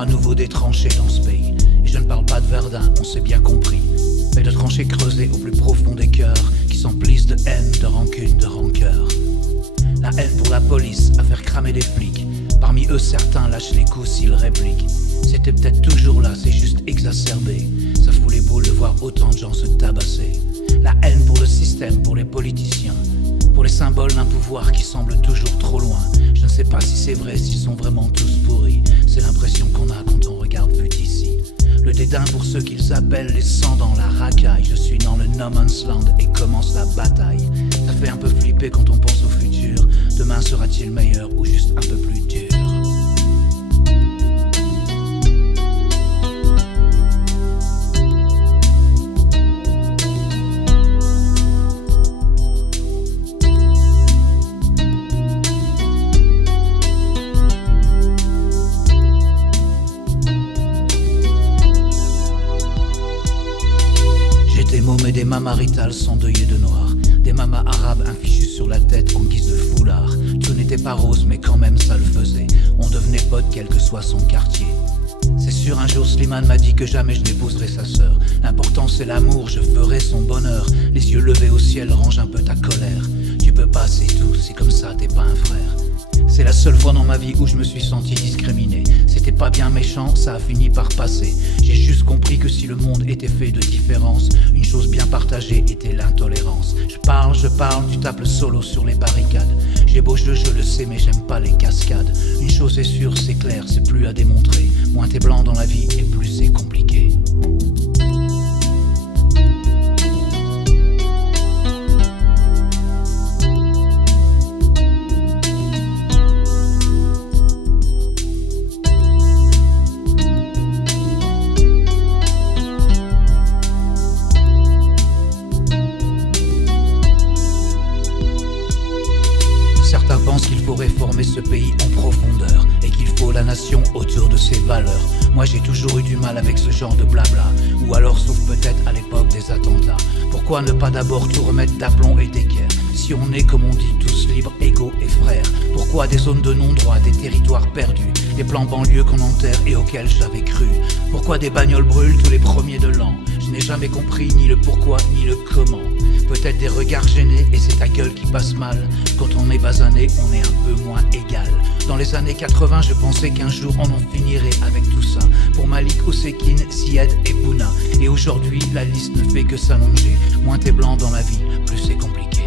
voir à nouveau des tranchées dans ce pays. Et je ne parle pas de Verdun, on s'est bien compris, mais de tranchées creusées au plus profond des cœurs, qui s'emplissent de haine, de rancune, de rancœur. La haine pour la police, à faire cramer des flics. Parmi eux certains lâchent les coups s'ils répliquent. C'était peut-être toujours là, c'est juste exacerbé. Ça fout les boules de voir autant de gens se tabasser. La haine pour le système, pour les politiciens, pour les symboles d'un pouvoir qui semble toujours trop loin. Je ne sais pas si c'est vrai, s'ils sont vraiment tous pourris. C'est l'impression qu'on a quand on regarde vu d'ici. Le dédain pour ceux qu'ils appellent les sangs dans la racaille. Je suis dans le no man's land et commence la bataille. Ça fait un peu flipper quand on pense au futur. Demain sera-t-il meilleur ou juste un peu plus dur? Mais des mamas maritales s'endeuillaient de noir, des mamas arabes un fichu sur la tête en guise de foulard. Tout n'était pas rose mais quand même ça le faisait. On devenait pote quel que soit son quartier. C'est sûr un jour Slimane m'a dit que jamais je n'épouserai sa sœur. L'important c'est l'amour, je ferai son bonheur. Les yeux levés au ciel, range un peu ta colère. Tu peux pas, c'est tout, c'est comme ça, t'es pas un frère. C'est la seule fois dans ma vie où je me suis senti discriminé. C'était pas bien méchant, ça a fini par passer. J'ai juste compris que si le monde était fait de différences, une chose bien partagée était l'intolérance. Je parle, tu tapes le solo sur les barricades. J'ai beau jeu, je le sais, mais j'aime pas les cascades. Une chose est sûre, c'est clair, c'est plus à démontrer. Moins t'es blanc dans la vie et plus c'est compliqué. Certains pensent qu'il faut réformer ce pays en profondeur et qu'il faut la nation autour de ses valeurs. Moi j'ai toujours eu du mal avec ce genre de blabla, ou alors sauf peut-être à l'époque des attentats. Pourquoi ne pas d'abord tout remettre d'aplomb et d'équerre? Si on est comme on dit tous libres, égaux et frères, pourquoi des zones de non-droit, des territoires perdus, des plans banlieues qu'on enterre et auxquels j'avais cru? Pourquoi des bagnoles brûlent tous les premiers de l'an? Je n'ai jamais compris ni le pourquoi ni le comment. Peut-être des regards gênés et c'est ta gueule qui passe mal. Quand on est basané, on est un peu moins égal. Dans les années 80, je pensais qu'un jour on en finirait avec tout ça. Pour Malik, Oussekine, Sied et Bouna. Et aujourd'hui, la liste ne fait que s'allonger. Moins t'es blanc dans la vie, plus c'est compliqué.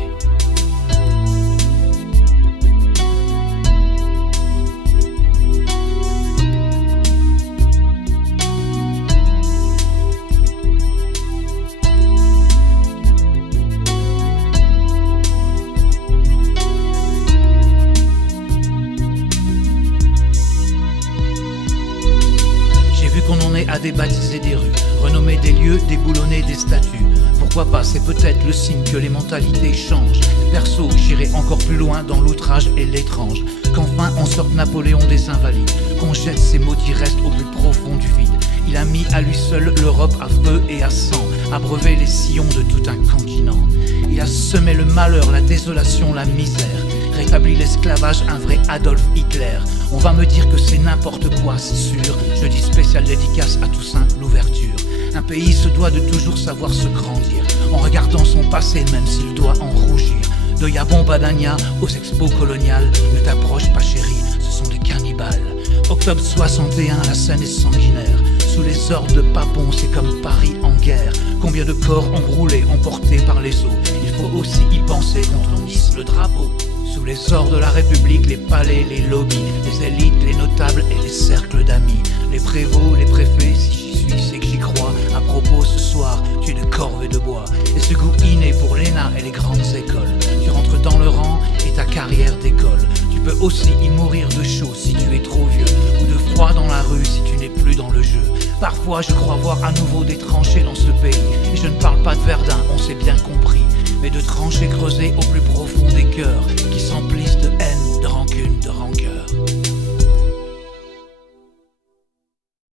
À débaptiser des rues, renommer des lieux, déboulonner des statues. Pourquoi pas, c'est peut-être le signe que les mentalités changent. Perso, j'irai encore plus loin dans l'outrage et l'étrange. Qu'enfin on sorte Napoléon des Invalides, qu'on jette ces maudits restes au plus profond du vide. Il a mis à lui seul l'Europe à feu et à sang, abreuvé les sillons de tout un continent. Il a semé le malheur, la désolation, la misère, rétabli l'esclavage, un vrai Adolf Hitler. On va me dire que c'est n'importe quoi, c'est sûr. Je dis spécial dédicace à Toussaint l'ouverture. Un pays se doit de toujours savoir se grandir, en regardant son passé même s'il doit en rougir. De Yabon Badania aux expos coloniales, ne t'approche pas chérie, ce sont des cannibales. Octobre 61, la scène est sanguinaire. Sous les ordres de Papon, c'est comme Paris en guerre. Combien de corps ont brûlé, emportés par les eaux. Il faut aussi y penser quand on hisse le drapeau. Sous les ors de la République, les palais, les lobbies, les élites, les notables et les cercles d'amis. Les prévôts, les préfets, si j'y suis, c'est que j'y crois. À propos, ce soir, tu es de corvée de bois. Et ce goût inné pour l'ENA et les grandes écoles. Tu rentres dans le rang et ta carrière décolle. Tu peux aussi y mourir de chaud si tu es trop vieux, ou de froid dans la rue si tu n'es plus dans le jeu. Parfois, je crois voir à nouveau des tranchées dans ce pays. Et je ne parle pas de Verdun, on s'est bien compris, mais de tranchées creusées au plus profond des cœurs,